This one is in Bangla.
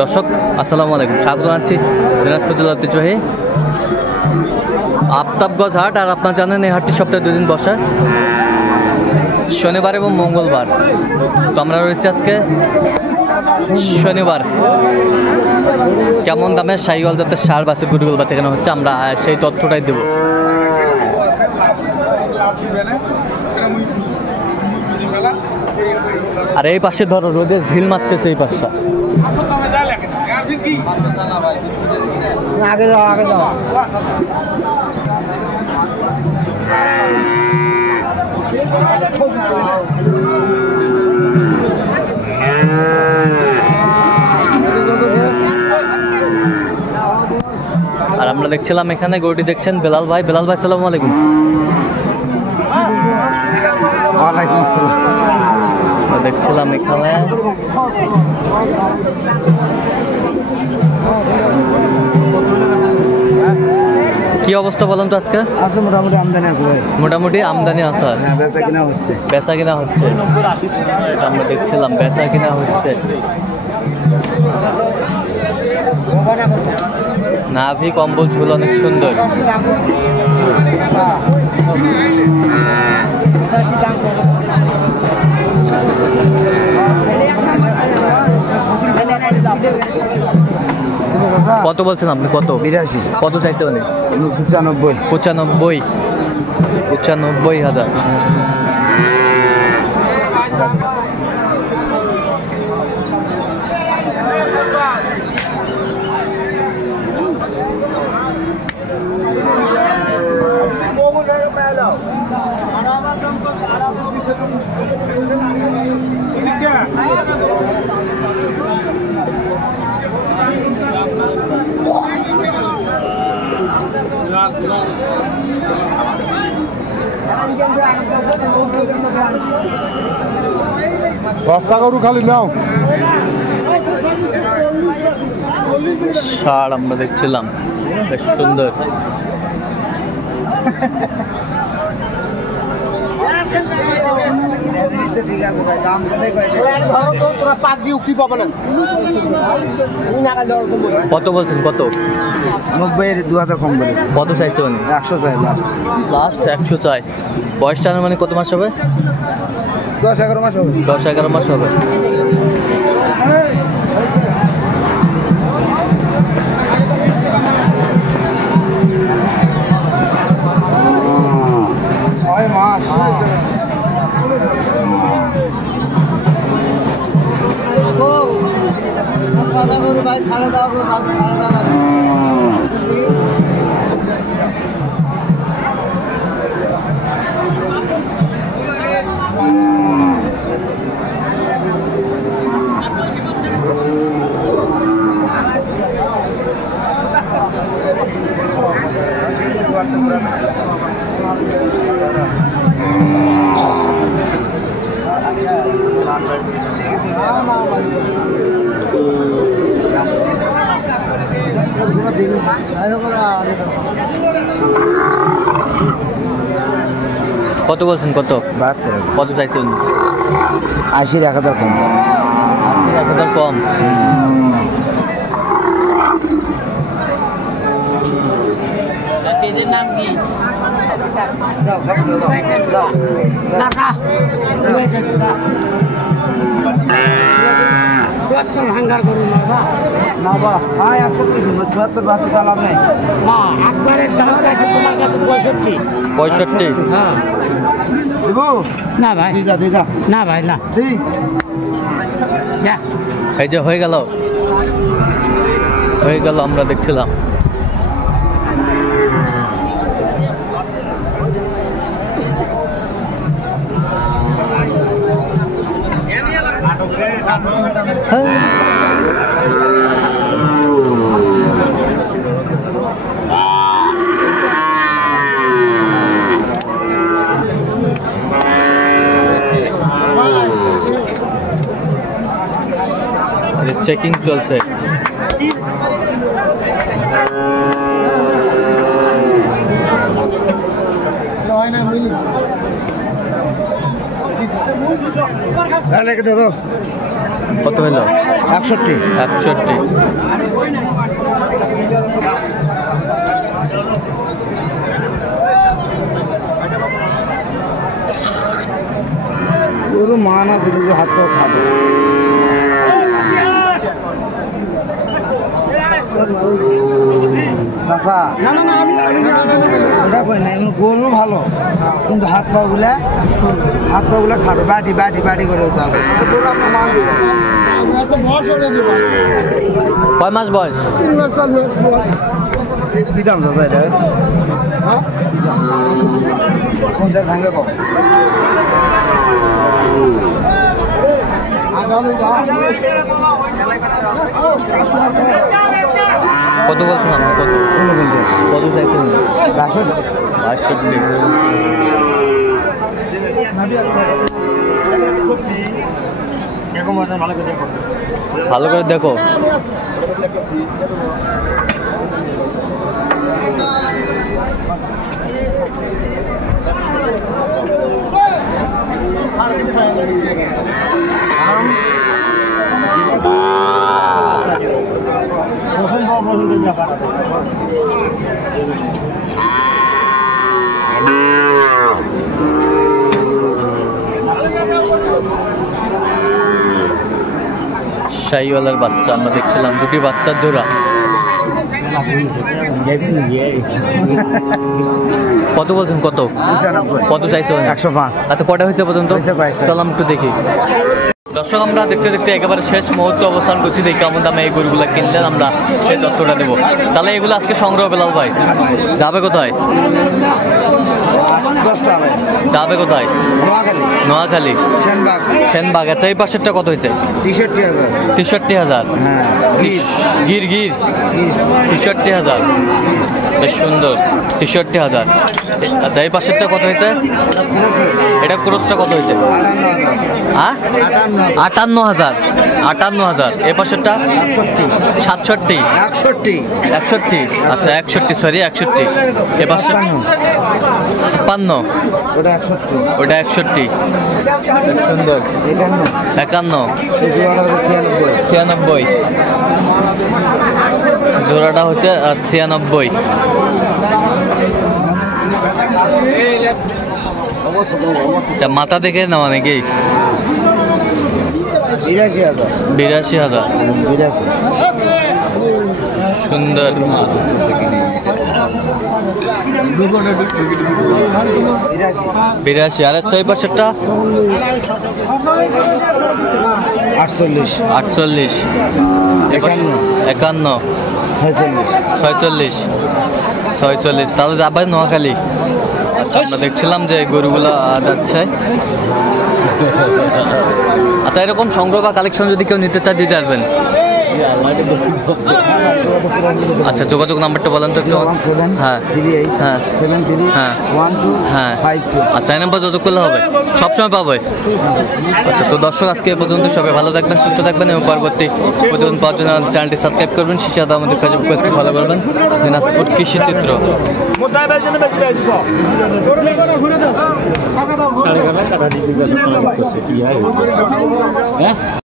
দর্শক আসসালামু আলাইকুম, স্বাগত জানাচ্ছি দিনাজপুর জেলার ঐতিহ্যবাহী আফতাবগঞ্জ হাট। আর আপনারা জানেন এই হাটটি সপ্তাহে 2 দিন বসে, শনিবার এবং মঙ্গলবার। তো আমরা রয়েছি আজকে শনিবার। কেমন দামে শাহিওয়াল জাতের ষাঁড় বাছুর গরুগুলো বাচ্চা কেনা হচ্ছে, আমরা সেই তথ্যটাই দেব। আর এই পাশে ধরো রোদে ঝিল মারতেছে এই পাশটা। আগে যাও আগে যাও। আর আমরা দেখছিলাম এখানে গরুটি দেখছেন বেলাল ভাই। বেলাল ভাই আসসালামু আলাইকুম। ওয়ালাইকুম আসসালাম। দেখছিলাম এখানে কি অবস্থা বলেন তো আজকে? আছে মোটামুটি আমদানি আছে ভাই। মোটামুটি আমদানি আছে, বেচা কিনা হচ্ছে। বেচা কিনা হচ্ছে। আমরা দেখছিলাম বেচা কিনা হচ্ছে। নাভি কম্বল ঝুল অনেক সুন্দর। কত বলছেন আপনি? কত? 82। কত চাইছে মানে? 95। 95,000। সস্তা গরু খালি নাও। ষাঁড় আমরা দেখছিলাম, বেশ সুন্দর। কত বলছেন? কত? 90 2000 কম বলে। কত চাইছে উনি? 100 চাই লাস্ট 100 চাই। বয়সটা মানে কত মাস হবে? 10-11 মাস হবে। 10-11 মাস হবে। ভাই ছাড়ে দাও, ছাড়ে দাও। কত বলছেন? কত? 72। কত চাইছে উনি? 80 1000 কম। 1000 কম। পেজের নাম কি? ভাঙ্গার করুন না বা ভাই 170 বাচ্চা চালাম নেই না, একবারের দাম চাইছে তোমার কাছে 65। হ্যাঁ দেবো না ভাই, দিদা না ভাই না। এই যে হয়ে গেল, আমরা দেখছিলাম। চেকিং চলছে। लेके दे दो কত হলো? 61। 61। গরু মান আছে কিন্তু হাত পা খাবে। চাচা ওটা কই না, এমনি গরু ভালো কিন্তু হাত পা গুলা খাটো, বাটি বাটি বাটি করে হতে হবে। কয় মাস বয়স? কি দাম চাচা এটা? কোনটা ভাঙে কম? কত বলছেন আপনি? কত কত চাইছেন? 62। ভালো করে দেখো। শাহিওয়ালার বাচ্চা আমরা দেখছিলাম, দুটি বাচ্চার জোড়া। কত বলছেন? কত কত চাইছো? 105। আচ্ছা, কটা হয়েছে পর্যন্ত? চলাম একটু দেখি। দর্শক, আমরা দেখতে দেখতে একেবারে শেষ মুহূর্তে অবস্থান করছি। দেখি কেমন দামে এই গরুগুলো কিনলেন, আমরা সেই তথ্যটা দেবো। তাহলে এগুলো আজকে সংগ্রহ বেলাল ভাই যাবে কোথায়? যাবে কোথায়? নোয়াখালী, সেনবাগ। আচ্ছা, এই পাশেরটা কত হয়েছে? 63,000। গির 63,000, বেশ সুন্দর। 63,000। আচ্ছা, এই পাশেরটা কত হয়েছে? এটা ক্রসটা কত হয়েছে? হ্যাঁ, 58,000। এ পাশেরটা 67। 61। আচ্ছা, 61, সরি 61। এ পাশে 56। ওটা 61। সুন্দর। 51। 96। জোড়াটা হচ্ছে 96। মাথা দেখে নেওয়া নাকি? 82,000। সুন্দর। 82। আর ছয় পাশেরটা 48। 51। 46। তাহলে যাবে নোয়াখালী। আচ্ছা, আমরা দেখছিলাম যে গরুগুলো যাচ্ছে। আচ্ছা, এরকম সংগ্রহ বা কালেকশন যদি কেউ নিতে চায় দিতে পারবেন? আচ্ছা, যোগাযোগ নাম্বারটা বলেন তো একটু। হ্যাঁ, হ্যাঁ, 73 হ্যাঁ, 12 হ্যাঁ। 52। আচ্ছা, এই নাম্বার যোগাযোগ করলে হবে, সবসময় পাবে। আচ্ছা, তো দর্শক, আজকে এ পর্যন্ত। সবাই ভালো থাকবেন, সুস্থ থাকবেন এবং পরবর্তী প্রতিদিন পাওয়ার জন্য চ্যানেলটি সাবস্ক্রাইব করবেন। সেই সাথে আমাদের ফেসবুক পেজটি ফলো করবেন, দিনাজপুর কৃষি চিত্র।